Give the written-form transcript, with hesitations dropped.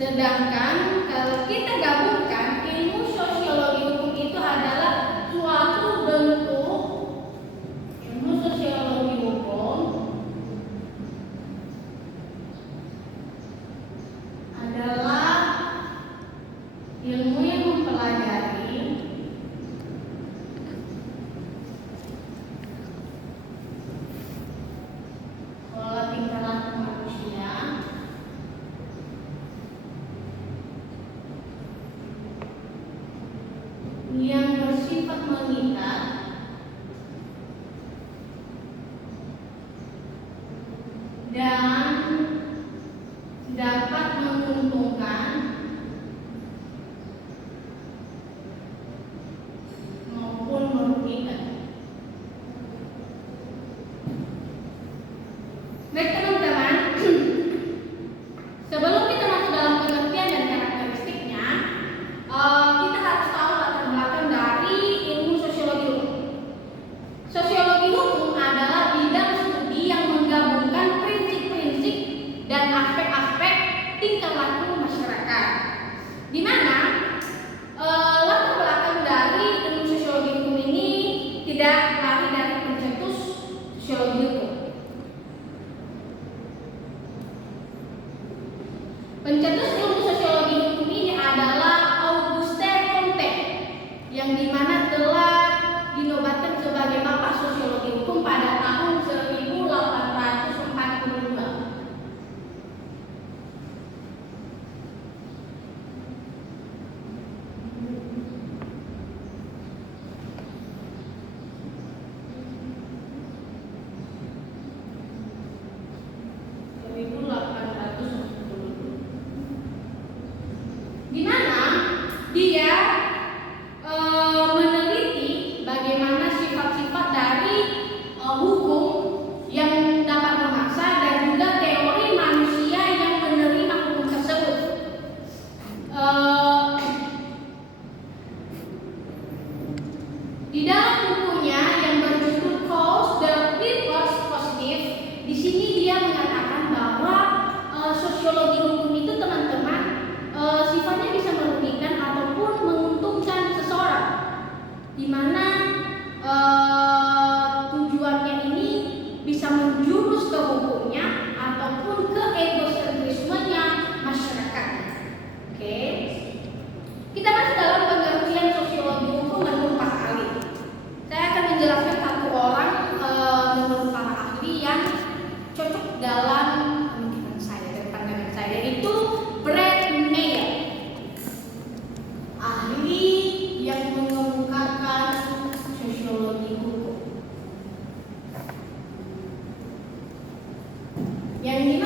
Sedangkan kalau kita gabungkan, ilmu sosiologi hukum itu adalah suatu bentuk ilmu sosiologi hukum adalah ilmu yang mempelajari pola tingkah laku manusia yang bersifat mengikat dan dapat menguntungkan maupun merugikan. Baik teman-teman, sebelum kita masuk dalam pengertian dan karakteristiknya, kita harus tahu latar belakang dari ilmu sosiologi hukum. Sosiologi hukum adalah bidang studi yang menggabungkan prinsip-prinsip dan aspek-aspek tingkah laku masyarakat, di mana latar belakang dari ilmu sosiologi hukum ini tidak lari dari pencetus sosiologi hukum. Pencetus ilmu sosiologi hukum ini adalah Auguste Comte, yang dimana telah dinobatkan sebagai bapak sosiologi hukum pada tahun 1842. Di mana dia meneliti bagaimana sifat-sifat dari hukum yang dapat memaksa dan juga teori manusia yang menerima hukum tersebut. Di dalam bukunya yang berjudul Cause the First Positive, di sini dia mengatakan bahwa sosiologi hukum itu teman-teman sifatnya bisa merugikan ataupun menguntungkan seseorang, di mana tujuannya ini bisa menjurus ke hukumnya ataupun ke egosentrismenya masyarakat. Oke, kita masuk dalam pengertian sosiologi hukum menurut para ahli. Saya akan menjelaskan satu orang menurut para ahli yang cocok dalam pemikiran saya dan pandangan saya, yaitu Brad Meyer, ahli yang mengemukakan sosiologi hukum, yang